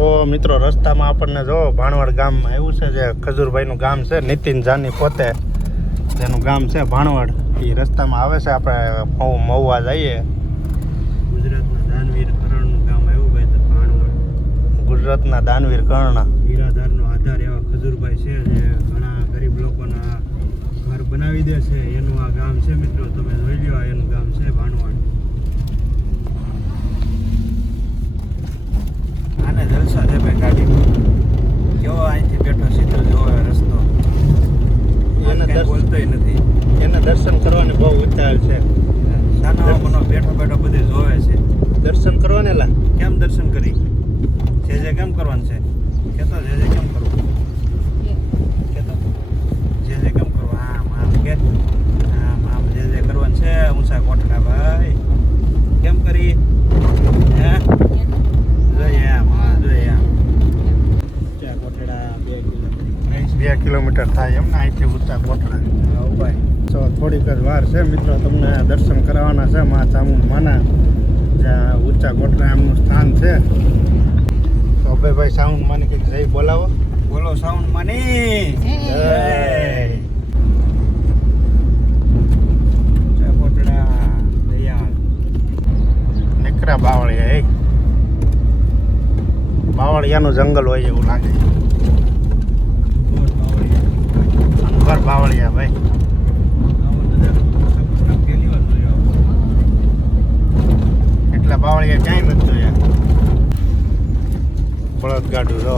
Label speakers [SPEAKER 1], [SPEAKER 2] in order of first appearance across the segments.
[SPEAKER 1] તો મિત્રો રસ્તામાં આપણને જો ભાણવડ ગામમાં એવું છે જે ખજૂરભાઈનું ગામ છે નીતિન જાની પોતે. તેનું ગામ છે ભાણવડ. એ રસ્તામાં આવે છે આપણે મહુ મહુવા જઈએ.
[SPEAKER 2] ગુજરાતના દાનવીર કરણનું ગામ આવ્યું ભાઈ તો ભાણવડ.
[SPEAKER 1] ગુજરાતના દાનવીર કર્ણ.
[SPEAKER 2] નિરાધારનો આધાર એવા ખજૂરભાઈ છે જે ઘણા ગરીબ લોકોના ઘર બનાવી દે છે. એનું આ ગામ છે મિત્રો તમે જોઈ લ્યો એનું ગામ છે ભાણવડ. આને જલસા છે ભાઈ ગાડી કેવો અહીંથી બેઠો સીધો જોવે રસ્તો.
[SPEAKER 1] એને
[SPEAKER 2] બોલતોય નથી.
[SPEAKER 1] એને દર્શન કરવાની બહુ ઉતાર છે.
[SPEAKER 2] સાના મનો બેઠો બેઠો બધે જોવે છે.
[SPEAKER 1] દર્શન કરવાને લા.
[SPEAKER 2] કેમ દર્શન કરી? જે જે કેમ કરવાનું છે? કેતો જે જે કેમ કરવું? કેતો? જે જે કેમ કરવું? આમ આમ કે આમ આમ જે જે કરવાનું છે ઊંચા કોટડા ભાઈ. કેમ કરી? હે જોઈએ આમ હા જોઈએ આમ ઊંચા કોટડા બે કિલોમીટર
[SPEAKER 1] બે કિલોમીટર થાય એમ ને અહીંથી ઊંચા કોટડા. તો થોડીક જ વાર છે મિત્રો તમને દર્શન કરાવવાના છે મા ચામુંડમાના જ્યાં ઊંચા કોટડા એમનું સ્થાન છે. તો હવે ભાઈ સાઉન્ડ માની કંઈક જઈ બોલાવો.
[SPEAKER 2] બોલો સાઉન્ડ માની.
[SPEAKER 1] નીકળ્યા બાવળિયા એ બાવળિયાનું જંગલ હોય એવું લાગે.
[SPEAKER 2] બાવળિયા
[SPEAKER 1] બાવળિયા, ભાઈ. એટલા બાવળિયા ક્યાંય નથી જોયા. બળદ ગાડું જો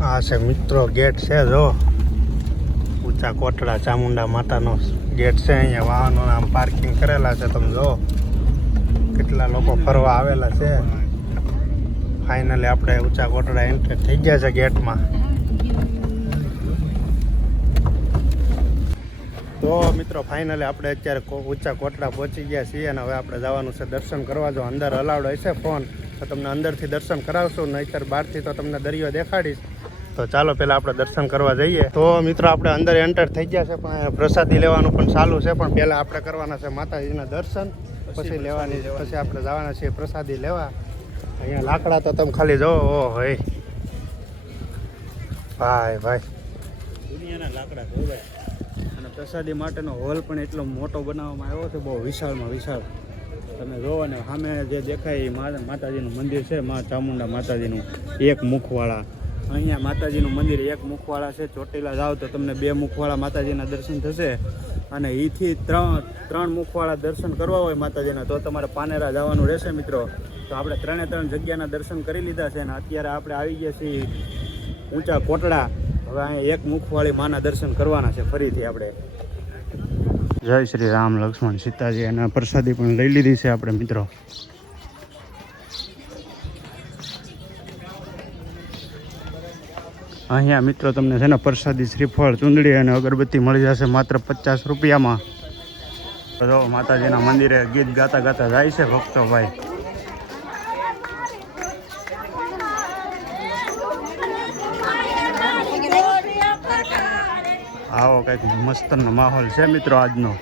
[SPEAKER 1] આ છે મિત્રો ગેટ છે, જો. ઊંચા કોટડા ચામુંડા માતાનો ગેટ છે, અહીંયા વાહનો આમ પાર્કિંગ કરેલા છે, તમે જો. કેટલા લોકો ફરવા આવેલા છે. ફાઇનલી આપણે ઊંચા કોટડા એન્ટર થઈ ગયા છે ગેટમાં તો મિત્રો ફાઇનલી આપણે અત્યારે ઊંચા કોટડા પહોંચી ગયા છીએ અને હવે આપણે જવાનું છે દર્શન કરવા. જો અંદર અલાઉડ હશે ફોન તો તમને અંદરથી દર્શન કરાવશું, નહીતર બહારથી તો તમને દરિયો દેખાડીશ. તો ચાલો પહેલાં આપણે દર્શન કરવા જઈએ. તો મિત્રો આપણે અંદર એન્ટર થઈ ગયા છે, પણ પ્રસાદી લેવાનું પણ ચાલુ છે, પણ પહેલાં આપણે કરવાના છે માતાજીના દર્શન, પછી લેવાની પછી આપણે જવાના છીએ પ્રસાદી લેવા. અહીંયા લાકડા તો તમે ખાલી જો હોય ભાઈ ભાઈ.
[SPEAKER 2] દુનિયાના લાકડા ભાઈ અને પ્રસાદી માટેનો હોલ પણ એટલો મોટો બનાવવામાં આવ્યો છે, બહુ વિશાળમાં વિશાળ. તમે જોવો ને, સામે જે દેખાય એ માતાજીનું મંદિર છે, મા ચામુંડા માતાજીનું એક મુખવાળા. અહીંયા માતાજીનું મંદિર એક મુખવાળા છે, ચોટીલા જાઓ તો તમને બે મુખવાળા માતાજીના દર્શન થશે. અને એથી ત્રણ ત્રણ મુખવાળા દર્શન કરવા હોય માતાજીના, તો તમારે પાનેરા જવાનું રહેશે મિત્રો. તો આપણે ત્રણે ત્રણ જગ્યાના દર્શન કરી લીધા છે અને અત્યારે આપણે આવી ગયા છીએ ઊંચા કોટડા. હવે અહીંયા એક મુખવાળી માના દર્શન કરવાના છે ફરીથી આપણે. જય શ્રી રામ લક્ષ્મણ સીતાજી, અને પ્રસાદી પણ લઈ લીધી છે આપણે મિત્રો. અહીંયા મિત્રો તમને છે ને પ્રસાદી શ્રીફળ, ચૂંદડી અને અગરબત્તી મળી જશે માત્ર પચાસ રૂપિયામાં. જો માતાજીના મંદિરે ગીત ગાતા ગાતા જાય છે ભક્તો ભાઈ. આવો કંઈક મસ્તનો માહોલ છે મિત્રો આજનો.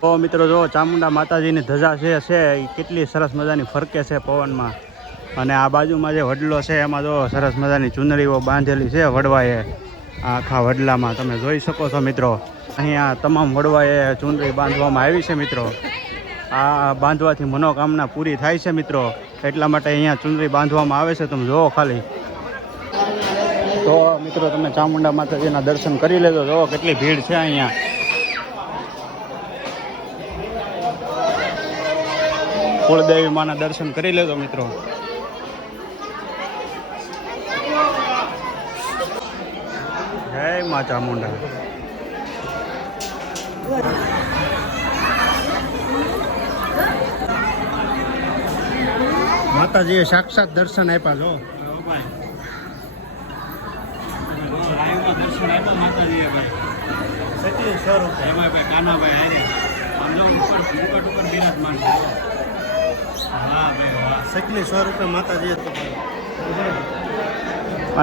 [SPEAKER 2] તો મિત્રો જો ચામુંડા માતાજીની ધજા છે છે એ કેટલી સરસ મજાની ફરકે છે પવનમાં. અને આ બાજુમાં જે વડલો છે, એમાં જો સરસ મજાની ચુંદડીઓ બાંધેલી છે વડવાએ. આખા વડલામાં તમે જોઈ શકો છો મિત્રો. અહીંયા તમામ વડવાએ ચુંદડી બાંધવામાં આવી છે મિત્રો. આ બાંધવાથી મનોકામના પૂરી થાય છે મિત્રો. એટલા માટે અહીંયા ચુંદડી બાંધવામાં આવે છે, તમે જુઓ ખાલી. તો મિત્રો, તમે ચામુંડા માતાજીના દર્શન કરી લેજો. જો કેટલી ભીડ છે અહીંયા. કુળદેવી માના દર્શન કરી લેજો, મિત્રો. જય મા ચામુંડા.
[SPEAKER 1] માતાજીએ સાક્ષાત દર્શન આપ્યા જો
[SPEAKER 2] દર્શન આપ્યા માતાજીએ ભાઈ
[SPEAKER 1] સચી સો રૂપિયા.
[SPEAKER 2] એમાં ભાઈ કાનાભાઈ હારે. આમ ઉપર મુકટ ઉપર બિરાજમાન હા ભાઈ વાહ
[SPEAKER 1] સકલી સો રૂપિયા માતાજીએ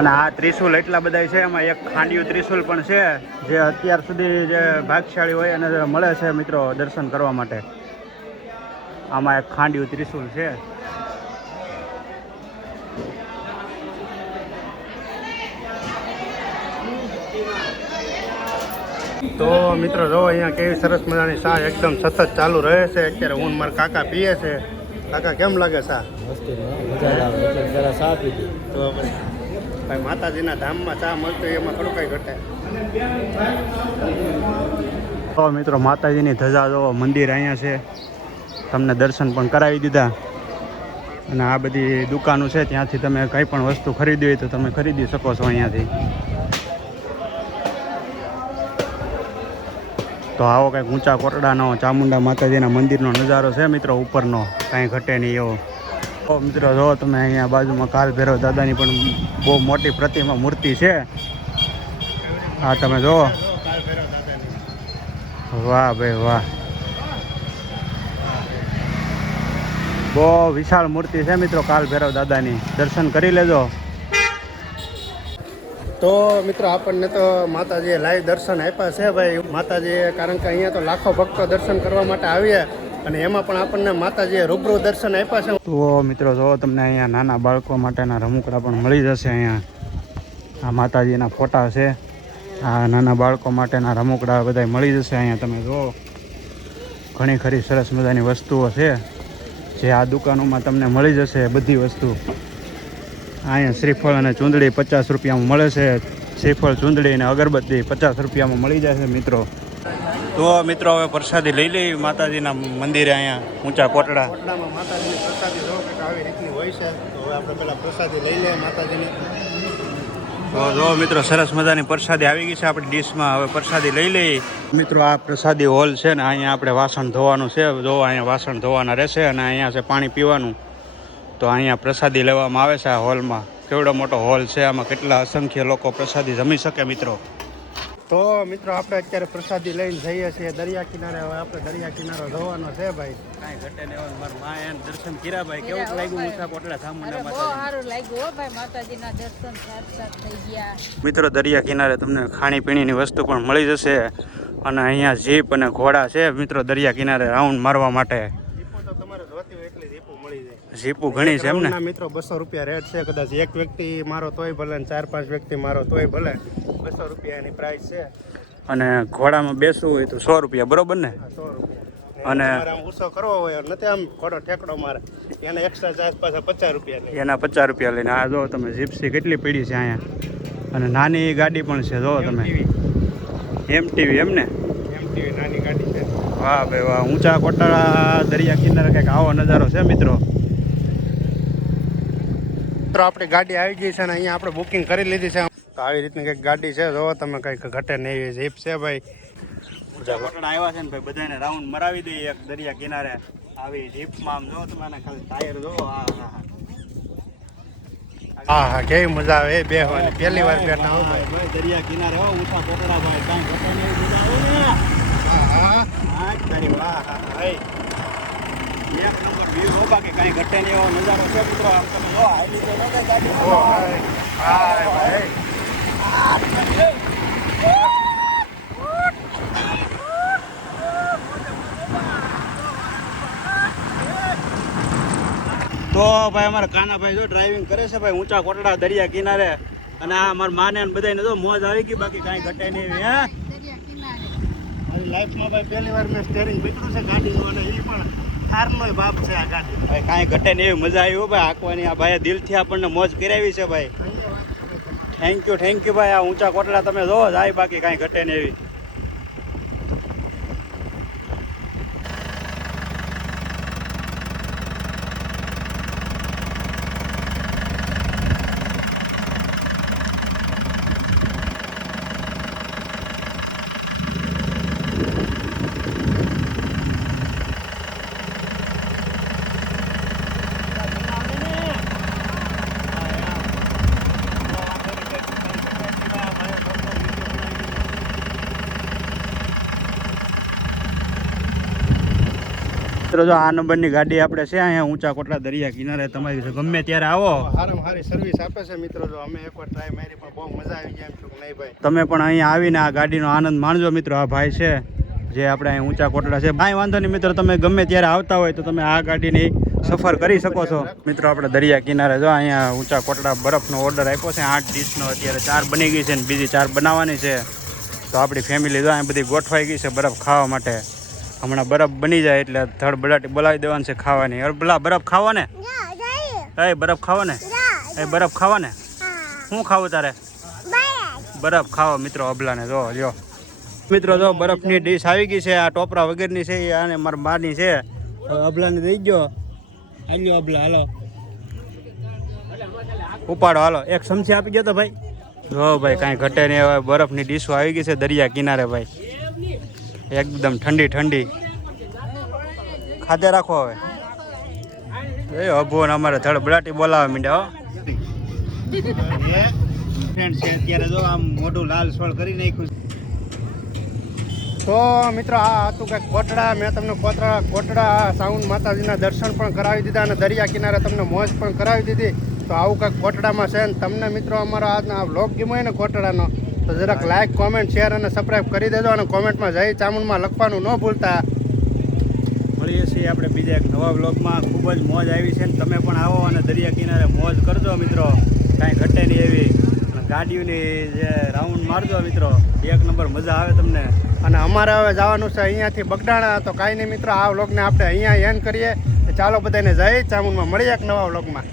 [SPEAKER 2] અને આ ત્રિશુલ એટલા બધા છે એમાં એક ખાંડિયું ત્રિશુલ પણ છે જે અત્યાર સુધી જે ભાગશાળી હોય એને મળે છે મિત્રો દર્શન કરવા માટે. આમાં એક ખાંડિયું ત્રિશુલ છે.
[SPEAKER 1] તો મિત્રો જો અહીંયા કેવી સરસ મજાની સા એકદમ સતત ચાલુ રહે છે. અત્યારે હું મારા કાકા પીએ છે. કાકા કેમ લાગે તો ભાઈ માતાજીના ધામમાં ચા મળતી એમાં થોડું કઈ ઘટે.
[SPEAKER 2] તો મિત્રો માતાજીની ધજા જો મંદિર અહીંયા છે. તમને દર્શન પણ કરાવી દીધા. અને આ બધી દુકાનો છે ત્યાંથી તમે કંઈ પણ વસ્તુ ખરીદવી હોય તો તમે ખરીદી શકો છો અહીંયાથી. તો આવો કંઈક ઊંચા કોટડાનો ચામુંડા માતાજીના મંદિરનો નજારો છે મિત્રો, ઉપરનો. કાંઈ ઘટે નહીં એવો. તો મિત્રો, જો તમે અહીંયા બાજુમાં કાલ ભૈરવ દાદાની પણ બહુ મોટી પ્રતિમા મૂર્તિ છે. આ તમે જુઓ વાહ ભાઈ વાહ. બહુ વિશાળ મૂર્તિ છે મિત્રો કાલ ભૈરવ દાદાની. દર્શન કરી લેજો.
[SPEAKER 1] તો મિત્રો આપણને તો માતાજીએ લાઈવ દર્શન આપ્યા છે ભાઈ. માતાજીએ કારણ કે અહીંયા તો લાખો ભક્તો દર્શન કરવા માટે આવ્યા અને એમાં પણ આપણને માતાજીએ રૂબરૂ દર્શન આપ્યા છે.
[SPEAKER 2] તો મિત્રો જો તમને અહીંયા નાના બાળકો માટેના રમકડા પણ મળી જશે અહીંયા. આ માતાજીના ફોટા છે. આ નાના બાળકો માટેના રમકડા બધા મળી જશે અહીંયા. તમે જુઓ, ઘણી ખરી સરસ મજાની વસ્તુઓ છે. જે આ દુકાનોમાં તમને મળી જશે બધી વસ્તુ. અહીંયા શ્રીફળ અને ચૂંદડી પચાસ રૂપિયામાં મળે છે. શ્રીફળ ચૂંદડી અને અગરબત્તી પચાસ રૂપિયામાં મળી જશે મિત્રો. તો મિત્રો હવે પ્રસાદી લઈ લઈ માતાજીના મંદિરે અહીંયા ઊંચા કોટડા.
[SPEAKER 1] કોટડામાં માતાજીની પ્રસાદી જો આવી રીતની હોય છે તો હવે આપણે પહેલાં પ્રસાદી લઈ લઈએ માતાજીની.
[SPEAKER 2] તો જો મિત્રો સરસ મજાની પ્રસાદી આવી ગઈ છે આપણી ડીશમાં. હવે પ્રસાદી લઈ લઈ મિત્રો આ પ્રસાદી હોલ છે ને અહીંયા આપણે વાસણ ધોવાનું છે. જો અહીંયા વાસણ ધોવાના રહેશે અને અહીંયા છે પાણી પીવાનું. તો અહીંયા પ્રસાદી લેવામાં આવે છે આ હોલમાં. કેવડો મોટો હોલ છે આમાં કેટલા અસંખ્ય લોકો પ્રસાદી જમી શકે મિત્રો?
[SPEAKER 1] તો મિત્રો આપણે અત્યારે પ્રસાદી લઈને જઈએ છીએ દરિયા કિનારે. હવે આપણે દરિયા કિનારો જવાનો છે ભાઈ.
[SPEAKER 2] કાંઈ ઘટે ને મારા મા એને દર્શન કર્યા ભાઈ. કેવું લાગ્યું મૂસા કોટડા સામુંડા
[SPEAKER 3] બહુ સારું લાગ્યું હો ભાઈ માતાજીના દર્શન સાથ સાથ થઈ ગયા.
[SPEAKER 2] મિત્રો દરિયા કિનારે તમને ખાણીપીણીની વસ્તુ પણ મળી જશે. અને અહીંયા જીપ અને ઘોડા છે મિત્રો દરિયા કિનારે રાઉન્ડ મારવા માટે
[SPEAKER 1] જીપો તો તમારે જોતી હોય એટલી જીપો
[SPEAKER 2] જીપું ઘણી છે એમ ને?
[SPEAKER 1] મિત્રો બસો રૂપિયા રેટ છે. કદાચ એક વ્યક્તિ મારો તોય ભલે ને ચાર પાંચ વ્યક્તિ મારો તોય ભલે બસો રૂપિયા એની પ્રાઇસ છે.
[SPEAKER 2] અને ઘોડામાં બેસવું હોય તો સો રૂપિયા બરોબર ને?
[SPEAKER 1] સો રૂપિયા.
[SPEAKER 2] અને-
[SPEAKER 1] ઊંચો કરવો હોય નથી આમ ઘોડો ઠેકડો મારે. એને એક્સ્ટ્રા ચાર્જ પાછા પચાસ રૂપિયા
[SPEAKER 2] એના પચાસ રૂપિયા લઈને. આ જો તમે જીપ્સી કેટલી પડી છે અહીંયા? અને નાની ગાડી પણ છે જો તમે. એમટીવી એમ ને?
[SPEAKER 1] એમટીવી નાની ગાડી છે.
[SPEAKER 2] વાહ ભાઈ વાહ. ઊંચા કોટાળા દરિયા કિનારે કંઈક આવો નજારો છે મિત્રો?
[SPEAKER 1] મિત્રો આપણી ગાડી આવી ગઈ છે અને અહીંયા આપણે બુકિંગ કરી લીધી છે. તો આવી રીતની કંઈક ગાડી છે. જોવો તમે કંઈક ઘટે એવી જીપ છે ભાઈ.
[SPEAKER 2] કોટાળા આવ્યા છે ને ભાઈ બધાને રાઉન્ડ મરાવી દઈએ. એક દરિયા કિનારે આવી જીપમાં આમ જો તમે ખાલી ટાયર જો હા
[SPEAKER 1] હા હા. કેવી મજા આવે બેહવાની. પહેલી વાર બેઠા હો ભાઈ.
[SPEAKER 2] દરિયા કિનારે હો ઊંચા કોટડા ભાઈ. કાંઈ ઘટે નહીં મજા આવે ને?
[SPEAKER 1] હા હા.
[SPEAKER 2] હા તારી વાહ હા ભાઈ. એક નંબર વ્યૂ હો બાકી કાંઈ ઘટે નહીં એવો નજારો છે મિત્રો. આમ તમે જો હાલી તો નહોતા ગાડી
[SPEAKER 1] ઓ ભાઈ.
[SPEAKER 2] તો ભાઈ અમારા કાનાભાઈ જો ડ્રાઇવિંગ કરે છે ભાઈ ઊંચા કોટડા દરિયા કિનારે. અને આ મારા માને ને બધાને જો મોજ આવી ગઈ બાકી કાંઈ ઘટે નહીં હે?
[SPEAKER 3] દરિયા કિનારે.
[SPEAKER 1] મારી લાઈફમાં ભાઈ પહેલી વાર મેં સ્ટેરિંગ પકડ્યું છે ગાડીનું અને એ પણ થારનો બાપ છે આ ગાડી.
[SPEAKER 2] ભાઈ કાંઈ ઘટે નહીં એવી મજા આવી ભાઈ આંકવાની. આ ભાઈ દિલથી આપણને મોજ કરાવી છે ભાઈ. થેન્ક યુ થેન્ક યુ ભાઈ આ ઊંચા કોટડા તમે જો જાય બાકી કાંઈ ઘટે નહીં એવી. મિત્રો જો આ નંબરની ગાડી આપણે છે અહીંયા ઊંચા કોટલા દરિયા કિનારે તમારી છે ગમે ત્યારે આવો.
[SPEAKER 1] સારામાં સારી સર્વિસ આપે છે મિત્રો જો અમે એકવાર ટ્રાય મારી પણ બહુ મજા આવી જાય એમ છું નહીં ભાઈ.
[SPEAKER 2] તમે પણ અહીંયા આવીને આ ગાડીનો આનંદ માણજો મિત્રો આ ભાઈ છે જે આપણે અહીં ઊંચા કોટડા છે. ભાઈ વાંધો નહીં મિત્રો તમે ગમે ત્યારે આવતા હોય તો તમે આ ગાડીની સફર કરી શકો છો. મિત્રો આપણે દરિયા કિનારે જો અહીંયા ઊંચા કોટડા બરફનો ઓર્ડર આપ્યો છે. આઠ ડીશનો અત્યારે ચાર બની ગઈ છે ને બીજી ચાર બનાવવાની છે. તો આપણી ફેમિલી જો અહીંયા બધી ગોઠવાઈ ગઈ છે બરફ ખાવા માટે. હમણાં બરફ બની જાય એટલે થડ બલાટી બોલાવી દેવાનું છે ખાવાની. અરે પેલા બરફ ખાવા ને એ બરફ ખાવા ને એ બરફ ખાવા ને શું ખાવું તારે? બરફ ખાવો મિત્રો અબલાને જો જો. મિત્રો જો બરફની ડીશ આવી ગઈ છે આ ટોપરા વગેરેની છે એ આને મારા માની છે. અબલાને દઈ ગયો હાલ્યો અબલા હાલો. ઉપાડો હાલો. એક સમસી આપી ગયો તો ભાઈ. જો ભાઈ કાંઈ ઘટે નહીં. હવે બરફની ડીશો આવી ગઈ છે દરિયા કિનારે ભાઈ. એકદમ ઠંડી ઠંડી. ખાધે રાખો હવે. એ અભો ને અમારે ધડ બલાટી બોલાવા માંડ્યા ફ્રેન્ડ અત્યારે જો આમ મોઢું લાલ સોળ કરી નાખ્યું
[SPEAKER 1] તો મિત્રો, આ હતું કંઈક કોટડા. મેં તમને કોટડા કોટડા સાઉન્ડ માતાજીના દર્શન પણ કરાવી દીધા અને દરિયા કિનારે તમને મોજ પણ કરાવી દીધી. તો આવું કંઈક કોટડામાં છે ને, તમને મિત્રો અમારો આજનો આ વ્લોગ ગમ્યો ને કોટડાનો તો જરાક લાઈક કોમેન્ટ શેર અને સબસ્ક્રાઈબ કરી દેજો અને કોમેન્ટમાં જય ચામુંડમાં લખવાનું ન ભૂલતા.
[SPEAKER 2] મળીએ છીએ આપણે બીજા એક નવા બ્લોગમાં ખૂબ જ મોજ આવી છે ને તમે પણ આવો અને દરિયા કિનારે મોજ કરજો મિત્રો. કાંઈ ઘટે નહીં એવી. અને ગાડીઓની જે રાઉન્ડ મારજો મિત્રો. એક નંબર મજા આવે તમને.
[SPEAKER 1] અને અમારે હવે જવાનું છે અહીંયાથી બગડાણા. તો કાંઈ નહીં મિત્રો આ વ્લોગને આપણે અહીંયા એન કરીએ. ચાલો બધાને જય ચામુંડમાં. મળીએ એક નવા વ્લોગમાં